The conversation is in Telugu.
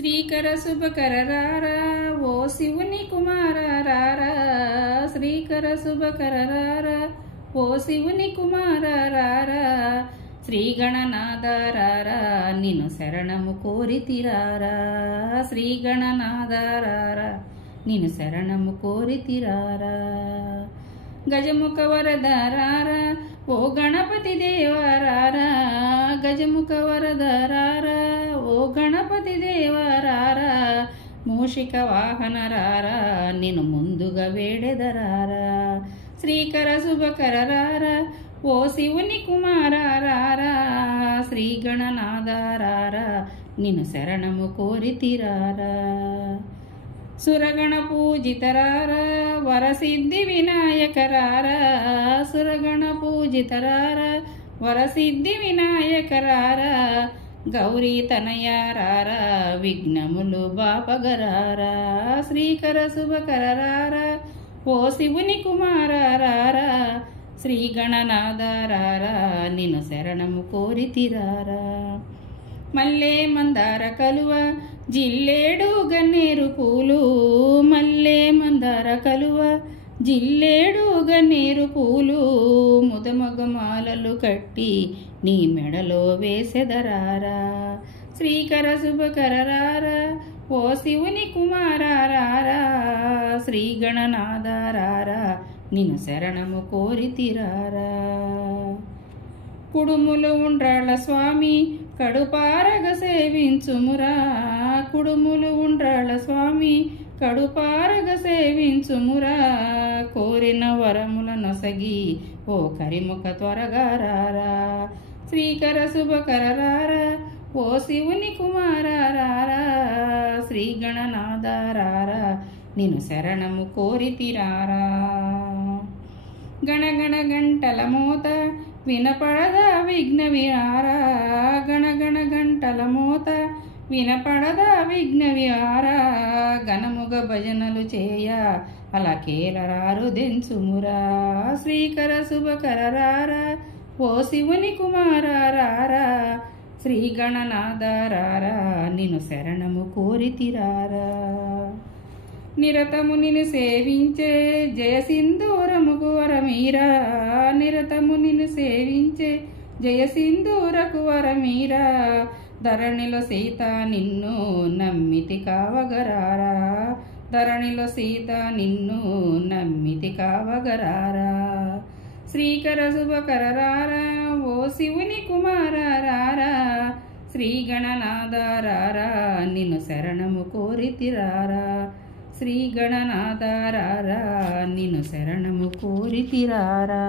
శ్రీకర శుభకర రారా ఓ శివుని కుమార రారా, శ్రీకర శుభకర రారా ఓ శివుని కుమార రారా, శ్రీ గణనాథ రారా నిన్ను శరణము కోరితిరారా, శ్రీ గణనాథ రారా నిన్ను శరణము కోరితిరారా. గజముఖ వరద రారా ఓ గణపతి దేవరారా, గజముఖ వరద రారా ఓ గణపతి దేవరారా, మూషిక వాహన రారా నిన్ను ముందుగా వేడెదరారా, శ్రీకర శుభకర రారా ఓ శివుని కుమార రారా, శ్రీ గణనాథ రారా నిన్ను శరణము కోరితిరారా. సురగణ పూజితరారా వరసిద్ధి వినాయకరారా, సురగణ పూజితరారా వరసిద్ధి వినాయకరారా, గౌరీ తనయారారా విఘ్నములు బాపగరారా, శ్రీకర శుభకర రారా ఓ శివుని కుమార రారా, శ్రీ గణనాథ రారా నిన్ను శరణము కోరితిరారా. మల్లె మందార కలువ జిల్లేడు గన్నేరు పూలు, మల్లె మందార కలువ జిల్లేడు గన్నేరు పూలు, ముదమగమాలలు కట్టి నీ మెడలో వేసెదరారా, శ్రీకర శుభకర రారా ఓ శివుని కుమార రారా, శ్రీ గణనాథ రారా నిన్ను శరణము కోరితిరారా. కుడుములు ఉండ్రాళ్ళ స్వామి కడుపారగ సేవించుమురా, కుడుములు ఉండ్రాళ్ళ స్వామి కడుపారగ సేవించుమురా, కోరిన వరముల నొసగి ఓ కరిముఖ త్వరగా రారా, శ్రీకర శుభకర రారా ఓ శివుని కుమార రారా, శ్రీ గణనాథ రారా నిన్ను శరణము కోరితిరారా. గణగణ గంటల మోత వినపడదా విఘ్న విహారా, గణగణ గంటల మోత వినపడదా విఘ్న విహారా, గణముగ భజనలు చేయ అలా కేలరారు దెంచుమురా, శ్రీకర శుభకర రారా ఓ శివుని కుమార రారా, శ్రీ గణనాథ రారా నిన్ను శరణము కోరితిరారా. నిరతము నిన్ను సేవించే జయ సింధూరముకు వరమీరా, నిరతము నిన్ను సేవించే జయ సింధూరకు వరమీరా, ధరణిలో సీత నిన్ను నమ్మితి కావగరారా, ధరణిలో సీత నిన్ను నమ్మితి కావగరారా, శ్రీకర శుభకర రారా ఓ శివుని కుమార రారా, శ్రీ గణనాథ రారా నిన్ను శరణము కోరితిరారా, శ్రీ గణనాథ రారా నిన్ను శరణము కోరితిరారా.